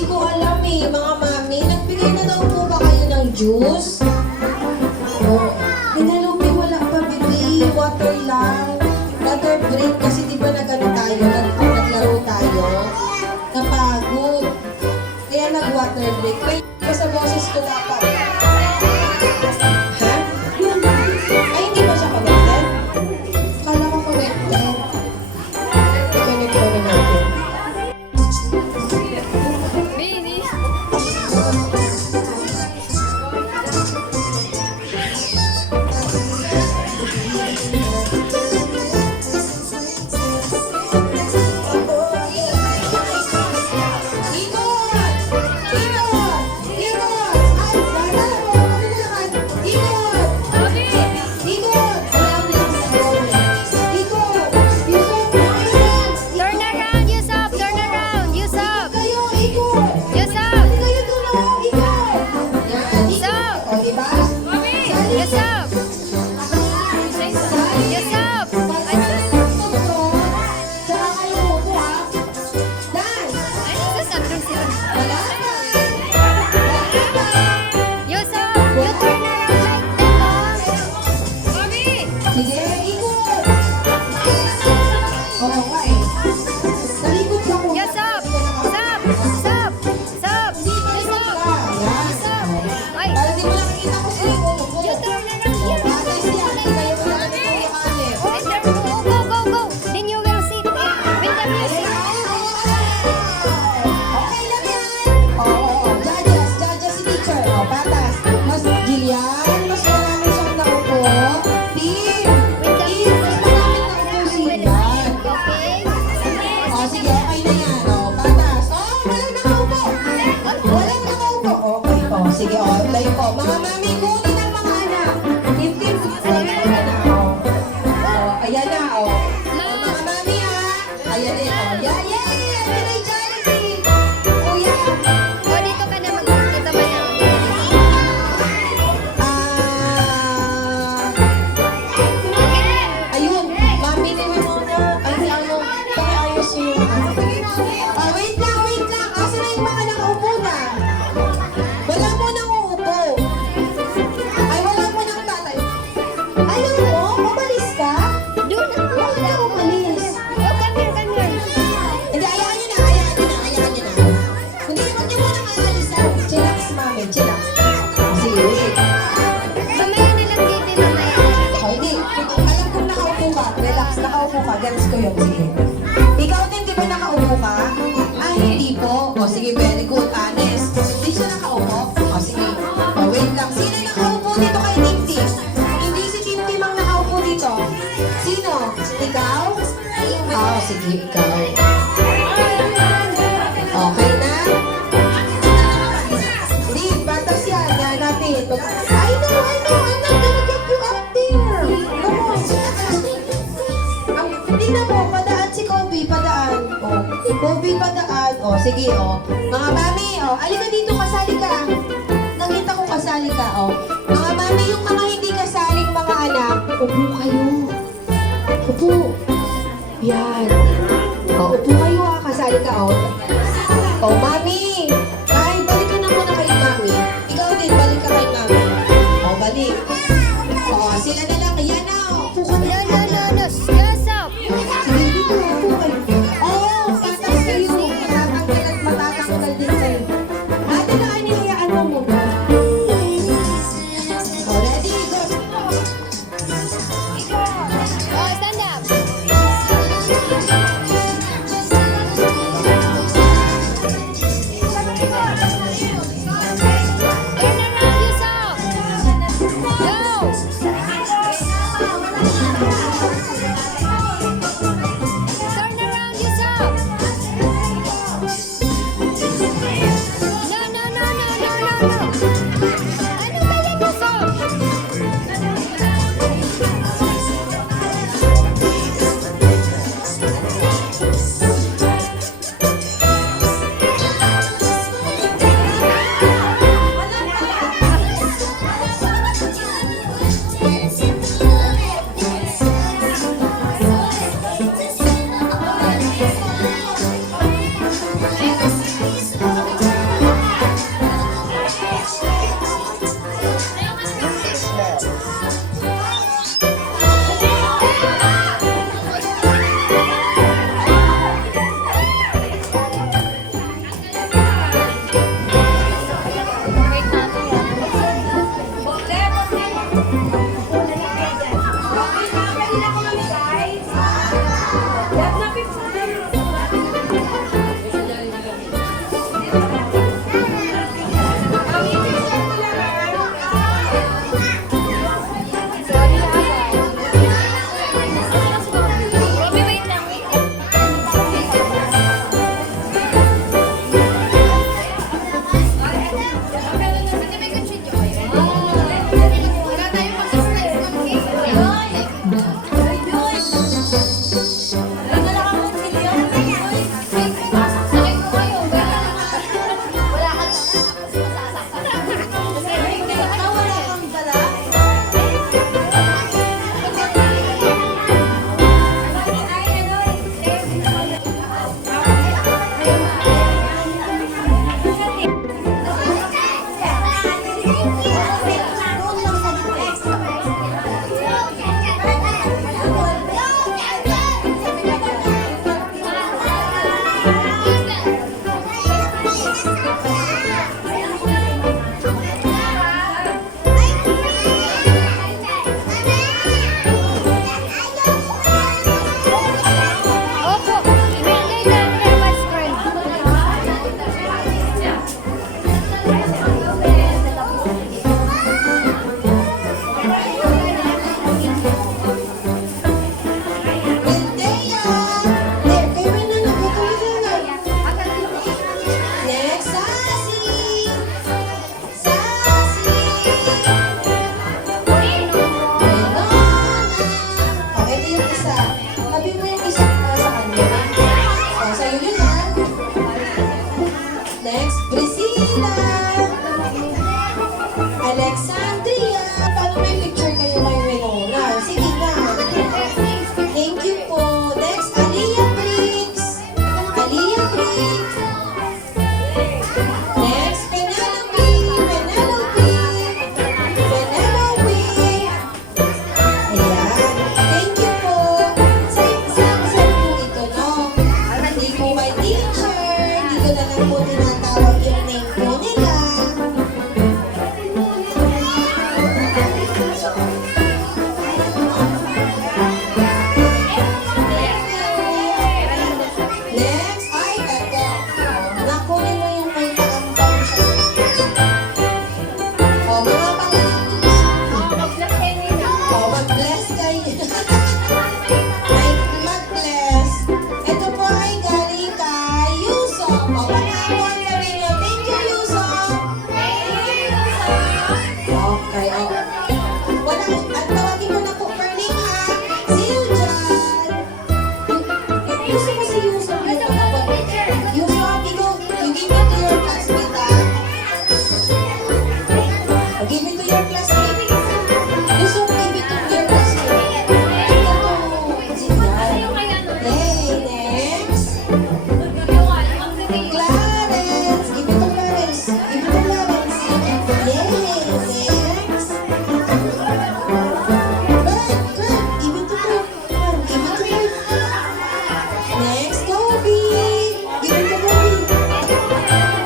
Hindi ko alam eh, mga mami. Nagbigay na daw po ba kayo ng juice? Oo. Pinalobi, wala pa, baby. Water lang. Water break. Kasi di ba nag-ano tayo, naglaro tayo. Napagod. Kaya nag-water break. Kaya sa boses ko dapat. Ha? Ay, hindi ba siya connected? Kala ko connected. I-connect ko na natin. Sige, play ko. Mga mami, kunin ang mga anak. Hindi, ayan na, mga mami, ha? Ayan na, yeah. Ayan na, Jollibee. Kuya. Dito ka na magkita ba yan? Ayun, mami, naman muna. Ay, pakiayos yung wait lang. Asa na yung mga nakaupo na? Wala mo nang uupo. Ay, wala mo nang tatay. Ayaw mo? Umalis ka? Doon na. Bakit ka umalis? Come here. Hindi, ayaw niyo na. Hindi, huwag niyo muna kaalisan. Chillax, mami, chillax. Sige, wait. Mamaya na lang dito, mamaya. Hindi. Alam kong nakaupo ka. Relax, nakaupo ka. Gets ko yun. Sige. Ikaw din, di ba nakaupo ka? Ay, hindi po. O, sige, very good. Honest. Hindi siya nakaupo? O, sige. O, wait lang. Sino yung nakaupo dito kay Tintin? Hindi si Tintin ang nakaupo dito. Sino? Ikaw? Oo, sige, ikaw. Okay na? Hindi, batas yan. Yan natin. I know. I'm not gonna get you up there. Come on. Hindi na mo. Padaan si Kobe. Padaan. O, Kobe, padaan. O, sige, o. Mga mami, o. Alika dito, kasali ka. Nakita ko kasali ka, o. Mga mami, yung mga hindi kasaling mga anak, upo kayo. Upo. Yan. O, upo kayo, ha. Kasali ka, o. O, mami. Ay, balik ka na muna kay mami. Ikaw din, balik ka kay mami. O, balik. O, sila na lang. Yan na, o. Upo ka na. No. Yes up. Sige, dito, upo kayo. Oo, patas kayo. Matatanggal at matatanggal din kayo. Ate na, inihiyaan mo muna. O, ready? Go. Stand up. Clarence! Give it to Clarence! Give it to Clarence! Yay! Next! Clark! Clark! Give it to Clark! Clark, give it to Clark! Next, Kobe! Give it to Kobe!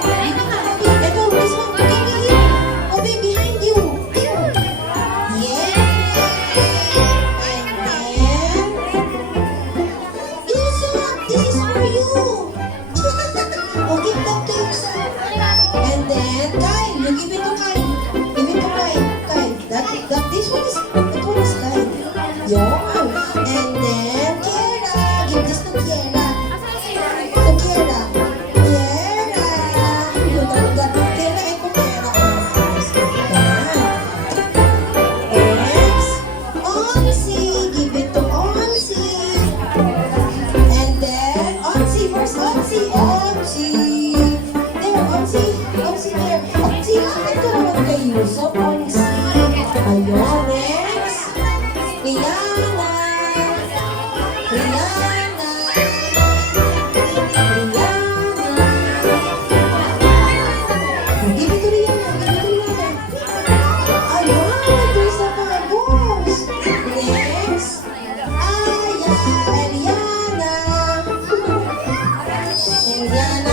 Give it to Kobe! Ito, this one, Kobe here! Kobe, behind you! Here! Yay! And then... Yusuf! This is for you! Oh, give that to Yusuf! And then, Kyle, you give it to Kyle. Give it to Kyle. Kyle, this one is, that one is Kyle. Yon. And then, Kiera, give this to Kiera. To Kiera. Kiera. Yun talaga. Kiera, eto Kiera. Yan. Next, Onsi. Give it to Onsi. And then, Onsi, where's Onsi? Onsi. There, Onsi. Onsi there. Onsi, bakit ka naman kay Yusuf? Onsi. Ayun, next. Rihanna. Rihanna. Rihanna. Give it to Rihanna. Give it to Rihanna. Ayun, there's a bubbles. Next. Aya, Eliana. Eliana,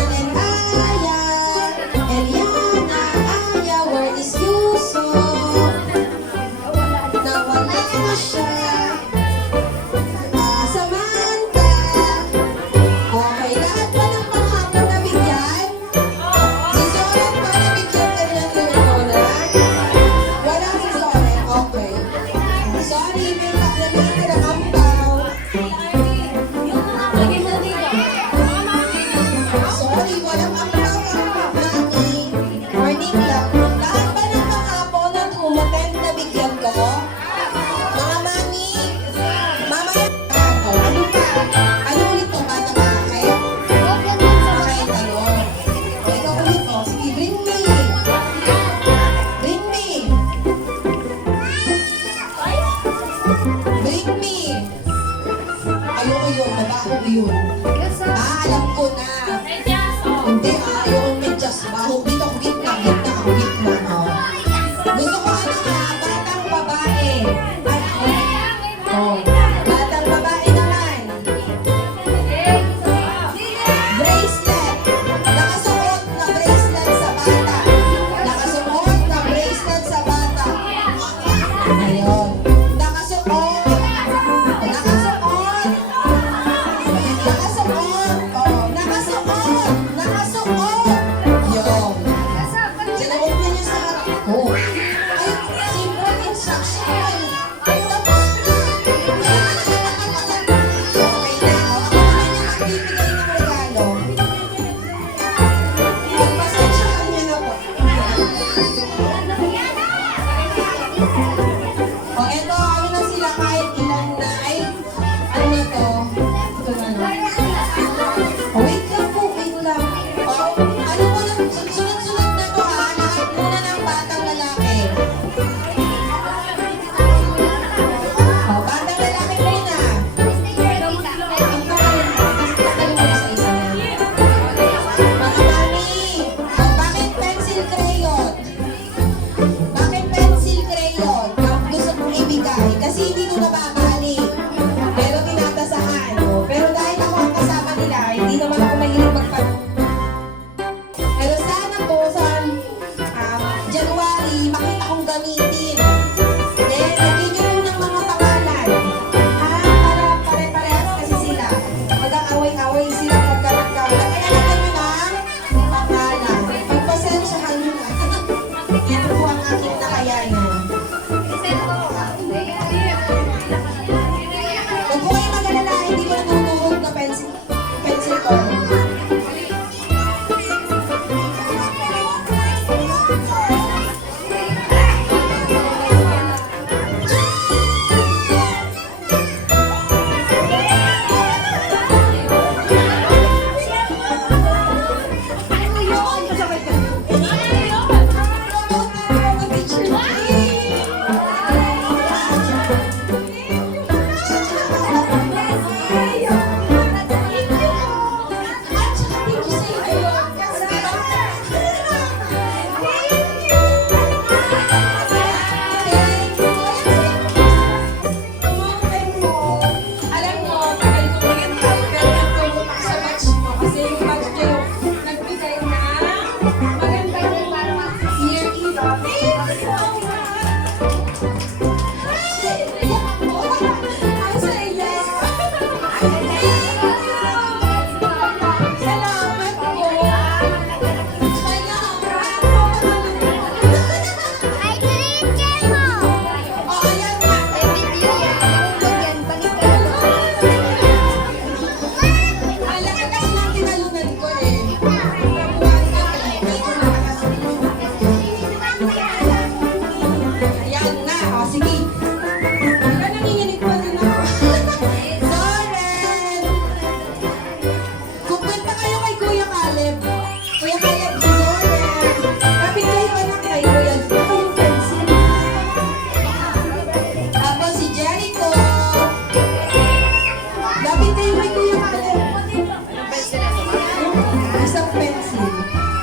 Isang pencil.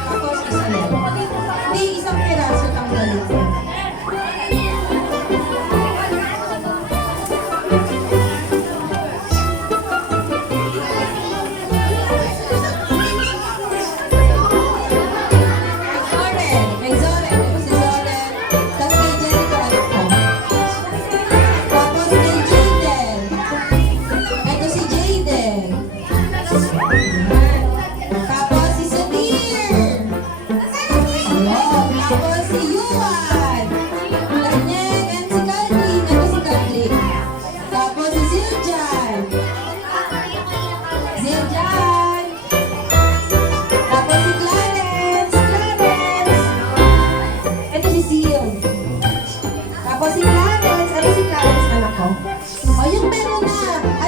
Tapos isa lang. Hindi, isang piraso tanggalin ko. Kay Zoren. Ito si Zoren. Tapos kay Jericho, anak ko. Tapos kay Jaden. Ito si Jaden. Tapos si Samir. Ayun. Tapos si Yuan. Daniel and si Calvin. Ito si Calvin. Tapos si Ziljan. Ziljan. Tapos si Clarence. Clarence. Ito si Sion. Tapos si Clarence. Ito si Clarence, anak ko. O, yung meron na.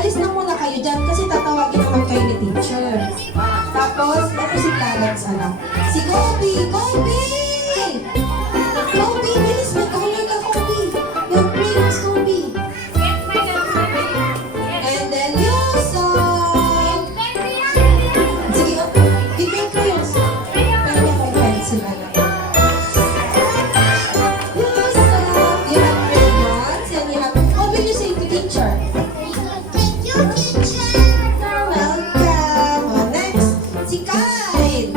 Alis na muna kayo dyan kasi tatawagin naman kayo ni teacher. Tapos, ito si Clarence, anak. Si Kobe! Kobe! Kobe, bilis! May color ka, Kobe! Yung prints, Kobe! And then, Yusuf! Sige, give ko Yusuf. Kaya may pencil, anak. Yusuf! You have crayons and you have... What will you say to teacher? Welcome! O, next, si Kyle!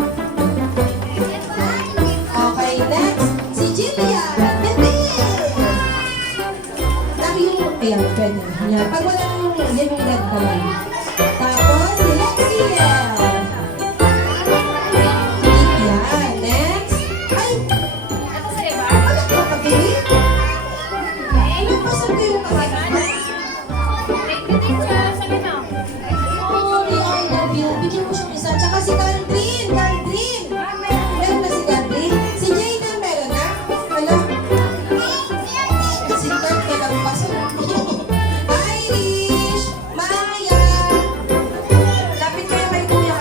Okay, next, si Jillian! Bebe! Lagi yung... Ayan, pwede. Yan. Pag wala nang yan yung red kamay. Tapos, si Lexiel! Yan, next. Ay! Wala ka pa, baby? Ano pa sa kayo mga... Sorry, I love you. Bigyan mo siyang isa. Tsaka si Caldrin. Caldrin. Meron na si Caldrin. Si Jayden meron na. Wala. Si Kurt ka lang pasok. Irish. Maya. Lapit kayo kay Kuya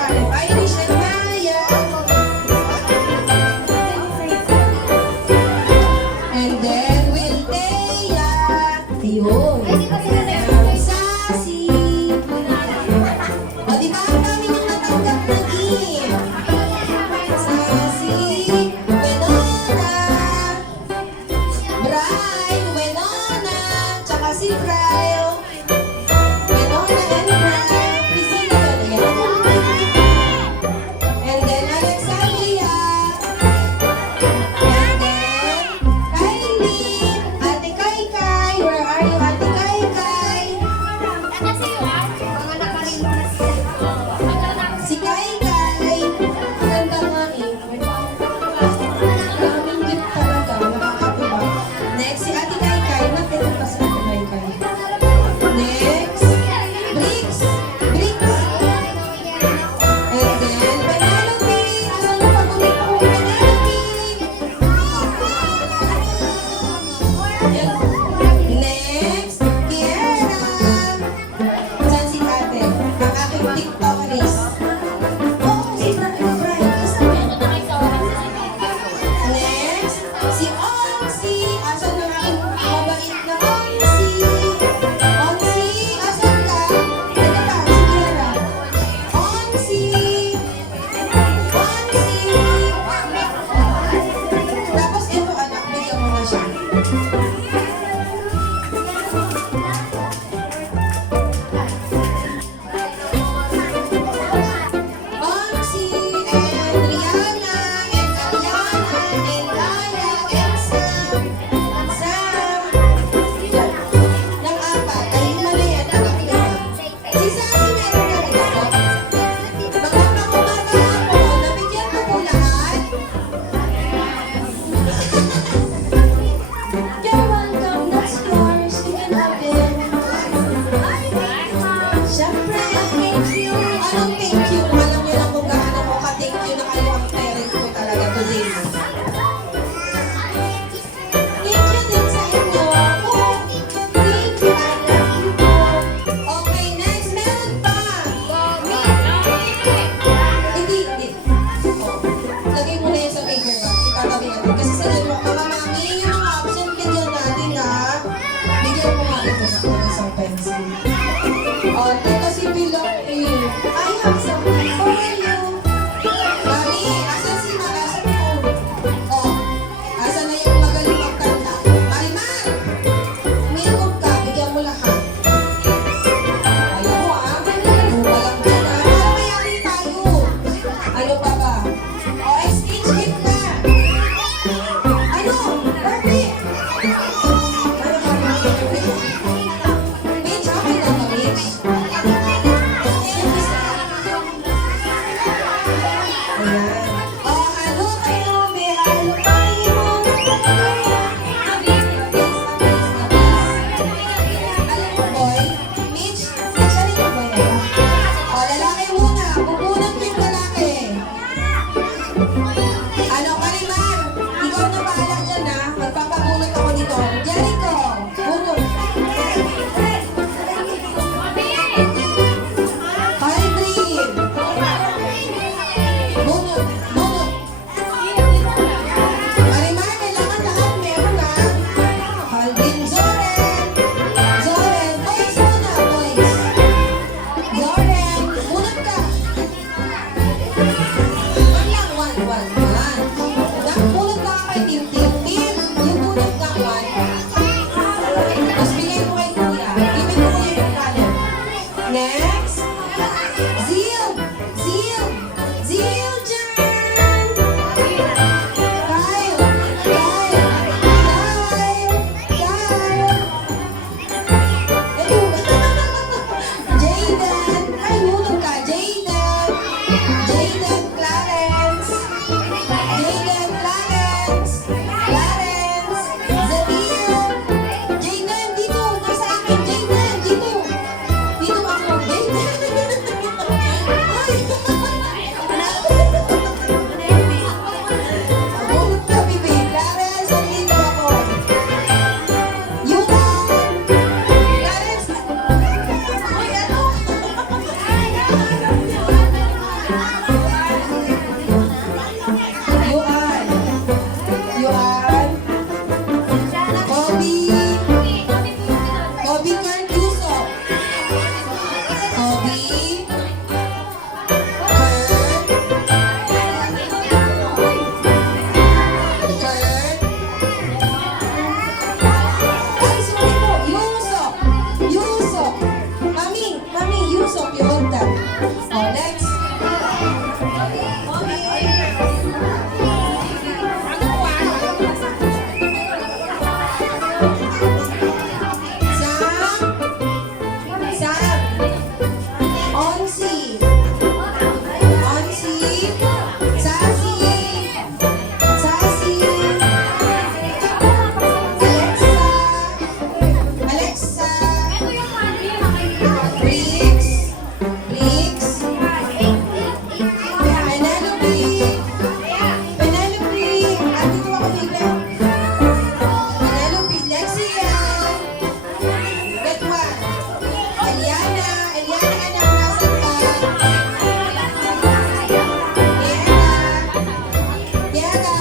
Ano pa ba? O, skip na. Ano? Perfect. Ano pa ba? Mitch, okay na ba, Mitch? Ayan. O, halo kayo, may halo kayo. Alam mo, boy, Mitch, alin mo ba yan? O, lalaki muna. Pupunan ko yung lalaki. Ano, Marimar? Ikaw na bahala dyan, ha? Magpapabunot ako dito. Jericho, bunot. Aldrin. Bunot, bunot. Marimar, kailangan lahat meron, ha? Aldrin, Zoren. Zoren, boys muna, boys. Zoren, bunot ka. One lang, one. Nakabunot ka kay Tim. Yung bunot ka, one. Tapos bigay mo kay Kuya. Ibig mo kuya yung kanan. Next. Zil dyan. Kyle. Ito. Jayden. Ay, bunot ka. Jayden Clarence. Zabil. Jayden, dito. Nasa akin, Jayden. Dito. Dito ako. Jayden. Bunot ka, bibi. Clarence, nandito ako. Yuan. Clarence. Uy, ano? Yuan. Kobe Kurt Yusuf. Kobe Kurt. Ay, sorry po. Yusuf. Mami, Yusuf, yun na. Oh, next. Sam. Onsi. Sassy. Alexa. Briggs. Penelope. Andito ako dito. Penelope. Lexia. Betwa. Eliana, anak, nasan ka? Yara.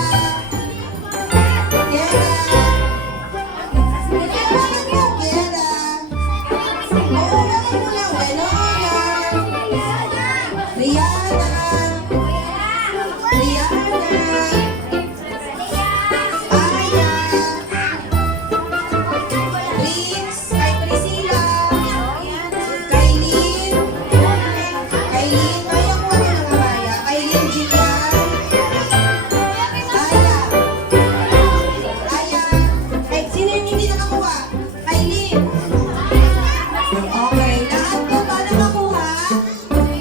Oo, bakit mo lang? Winona. Rihanna. Aya. Prince. Kay Priscilla. Kailin. Kaya ko ano ng Amaya. Kailin Jillian. Aya. Ay, sino yung hindi nakakuha? Kailin. Okay, lahat po paano makuha?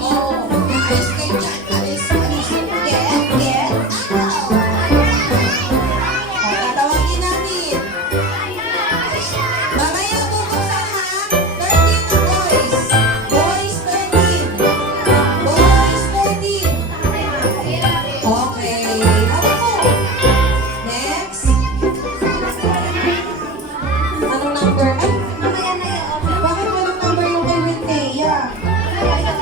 Oh, ayos kayo dyan. Alis. Get. Out. O, tatawagin natin. Mamaya bubuksan, ha? 13 na boys. Boys 13. Okay. Ako po. Next. Anong number? Ay, mamaya na yan. Bakit walang number yung kay Wintea? Ala!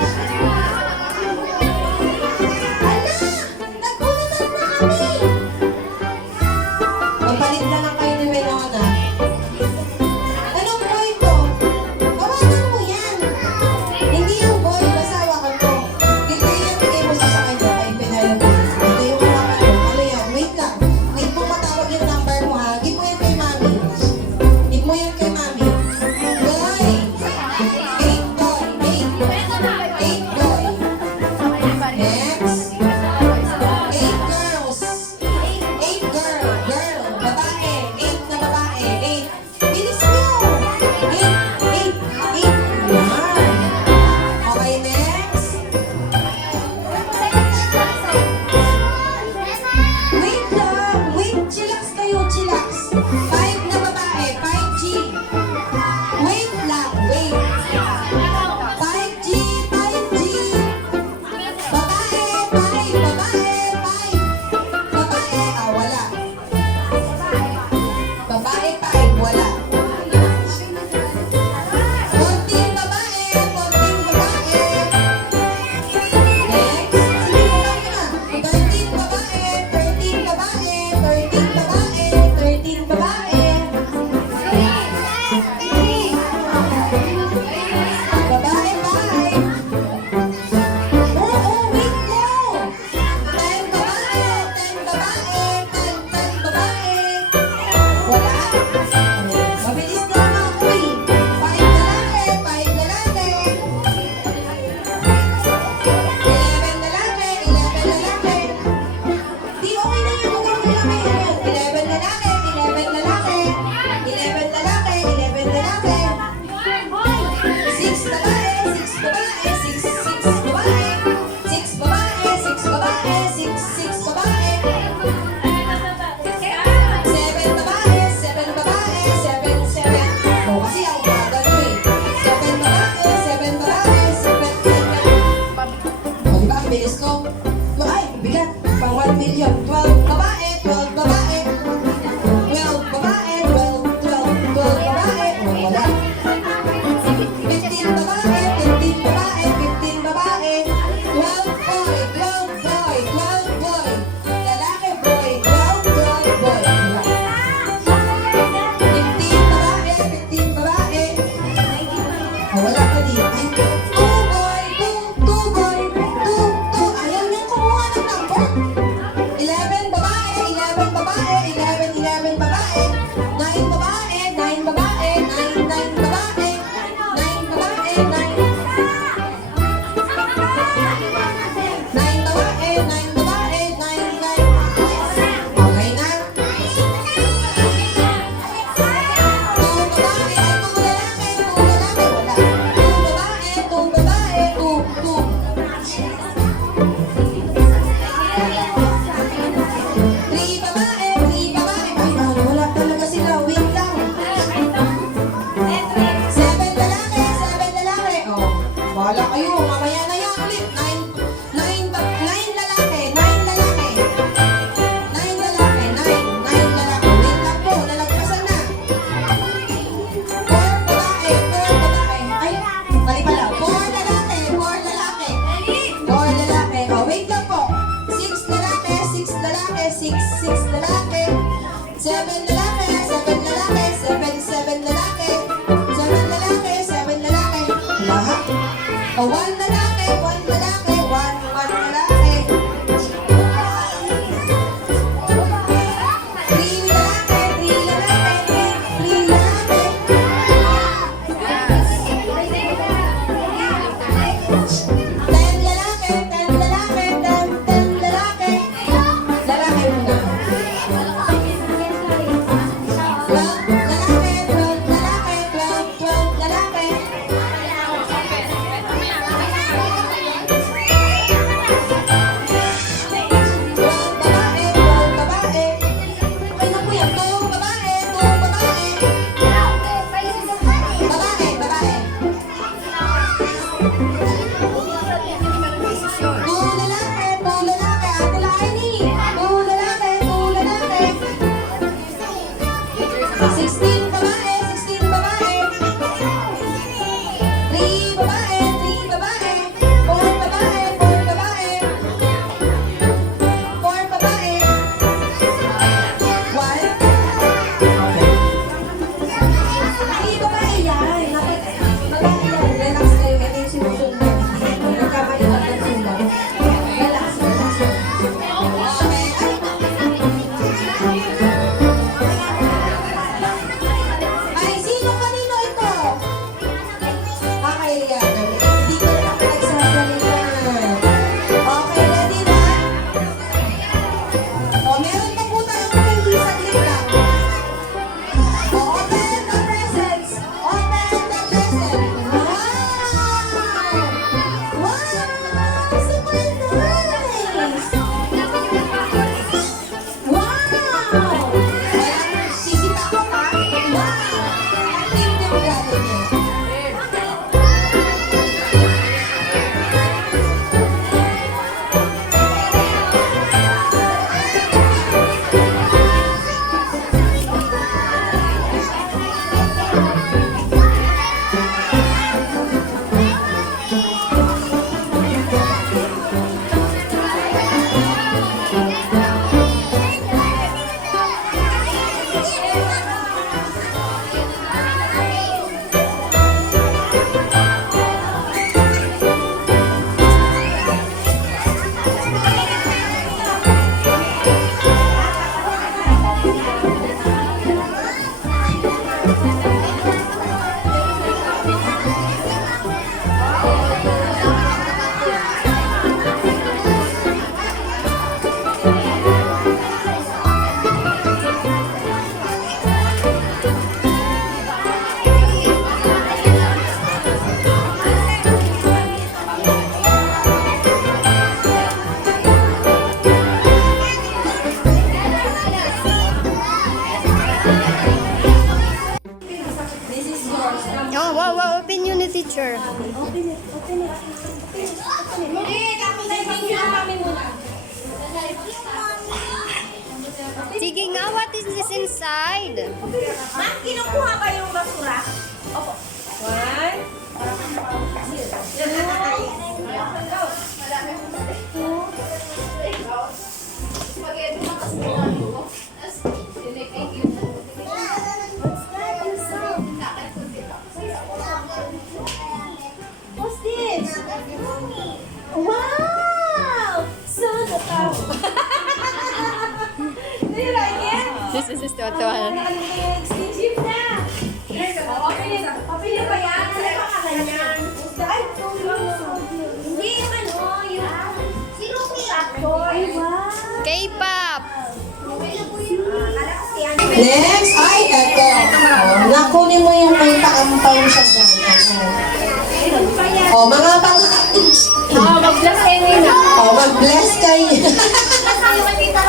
Nagpulutan na kami! Magpalit na lang kayo ni Winona. Anong boy to? Hawakan mo yan. Hindi yung boy, basta hawakan ko. Dito yung bigay mo sa kanya kay Penelope. Ito yung pamilya. 12 babae, 12 babae. 12 babae, 12 babae. Oh, wala. 15 babae, 15 babae, 15 babae. 12 boy, 12 boy, 12 boy. Lalaki boy, 12 boy. Wala. 15 babae, 15 babae. Oh, wala pa din. Ay, 2 boy, 2 boy, 2. Ayaw niya kumuha ng number. 11 babae, 11 babae, 11 babae. 9 babae, 9 babae, 9 babae. 9 babae, 9. 9 babae, 9 babae, 9. Okay na? 2 babae, 2 lalaki, 2 lalaki. Wala. 2 babae, 2 3 babae, 3 babae. Ay, wala talaga sila. Wait lang. 7 lalaki, 7 lalaki. Oh, bahala kayo. Mamaya na yan ulit. 9 lalaki, 9 lalaki. 9 lalaki, 9 lalaki. Wait lang po, nalagpasan na. 4 babae, 4 babae. Ay, mali pala. 4 lalaki, 4 lalaki. 4 lalaki. Oh, wait lang po. 6 lalaki, 6 lalaki, 6 lalaki. 7 lalaki, 7 lalaki, 7 lalaki. 7 lalaki, 7 lalaki. Lahat. O, 1 lalaki, 1 lalaki, 1 lalaki. 3 lalaki, 3 lalaki, 3 lalaki. 10 lalaki, 10 lalaki, 10 lalaki. Lalaki muna. 12 lalaki, 12 lalaki, 12 lalaki. 12 babae, 12 babae. Okay na po yan. 2 babae, 2 babae. Babae, babae. 2 lalaki, 2 lalaki. Ate Laini. 2 lalaki, 2 lalaki. 16 babae, 16 babae. 3 babae, 3 babae. 4 babae, 4 babae. 4 babae. 1. Okay. Hindi babae yan. Babae yan. Relax kayo. Ito yung sinusundan. Nagkamali lang ng sundan. Relax, relax. Okay. Ay, sino kanino ito? Okay, yan. Hindi ko na nagsasalita. Okay, ready na? O, meron pa po tayong hindi saglit lang. O, open the presents. Open the present. Wow! Wow! Super nice! Wow! Sisita ko pa? Wow! Tingnan mo galing niya. teacher. Open it. Open it. Open it. Open it. Kami muna. is inside. Ma'am, kinukuha ba yung basura? Opo. One. What's this? Wow! So do you like it? This is tuwa-tuwa. Expensive na. Papili pa yan. Ano yung pangalan niyan? Ay, hindi yung ano, yung... Ay, wow. K-pop. Next, ay, eto. Nakunin mo yung may paampaw sa dyan. O, mga pang... Mag-bless kayo nila. O, mag-bless kayo.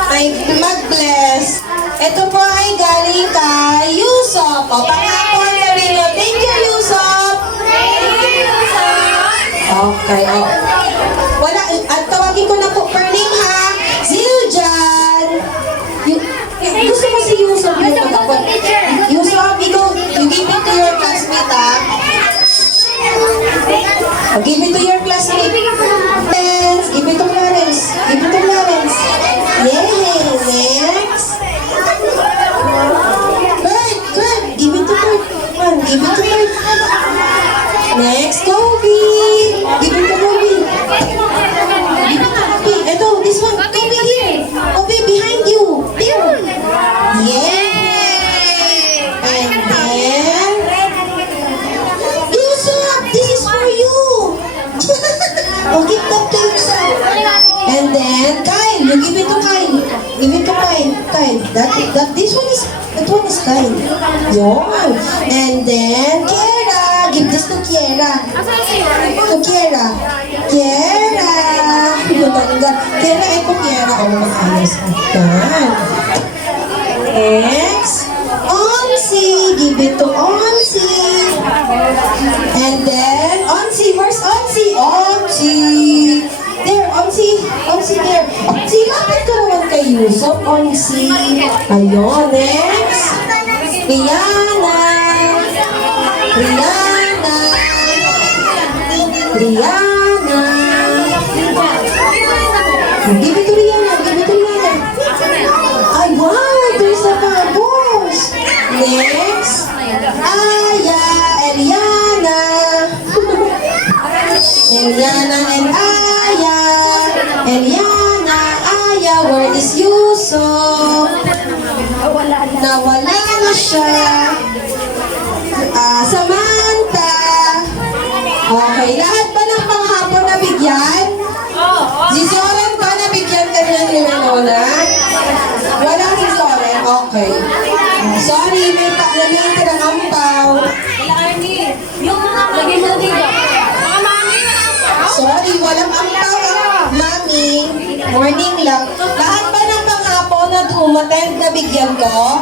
Ay, mag-bless. Ito po ay galing kay Yusop. O, pangapon sabi nyo. Thank you, Yusop. Okay, o. Wala, at tawagin ko na po, Perling ha. Zildjan. Gusto mo si Yusop yung pagkapon. Yusop, ikaw, you give it to your classmate ha. Oh, give it to your classmate. Lawrence, give it to Lawrence. Give it to Lawrence. Yay, next. Kurt, give it to Kurt. Come on, give it to Kurt. Next, Kobe. Give it to Kobe. Give it to Kobe. Ito, this one. Kobe here. Kobe behind you. There. Yay. And then, Yusuf, this is for you. Oh, give that to yourself. And then, Kyle, you give it to Kyle. Give it to Kyle. Kyle, that one is Kyle. Yon. And then, Kiera, give this to Kiera. To Kiera. Kiera. Kiera, ito Kiera. Oh, maayos. Yan. Next, Onsi. Give it to Onsi. And then, Onsi, where's Onsi? Onsi. There, Onsi. Onsi there. Onsi, lapit ka naman kay Yusuf. Onsi. Ayun, next. Rihanna. Rihanna. Rihanna. Give it to Rihanna. Give it to Rihanna. Ay, wow, there's a bubbles. Next. Aya, Eliana. Eliana and Aya. Eliana, Aya, where is Yusuf? Nawala na siya. Samantha. Okay, lahat ba ng panghapon na bigyan? Si Soren ba nabigyan ka niya ni Lola? Walang si Soren? Okay. Sorry, may pa-namitin ang ampaw. Sorry, walang ampaw ang mami. Morning lang. Lahat ba ng panghapon na umattend na bigyan ko?